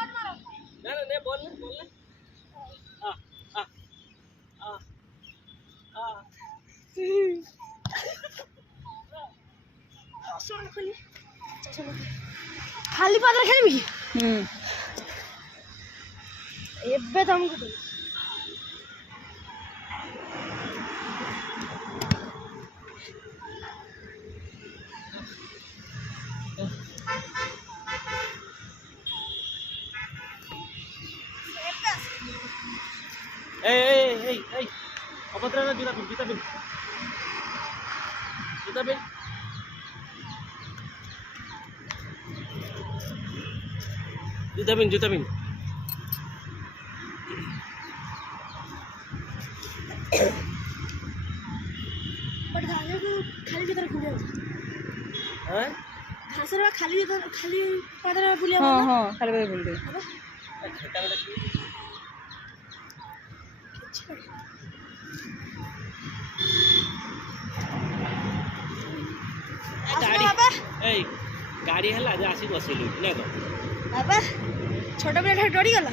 ना ना नहीं बोलना बोलना आ आ आ आ खाली पात्र खेलबी एबे तुमको ए अभद्र ना जूता पिन जूता पिन जूता पिन बट घास को खाली जगह खुले हैं घास रे खाली पात्र बुलिया हां हां खाली पात्र बुल दे छोटा बेटा गाड़ी ए गाड़ी हला जे आसी बसिलु ने को बाबा छोटा बेटा डरी गला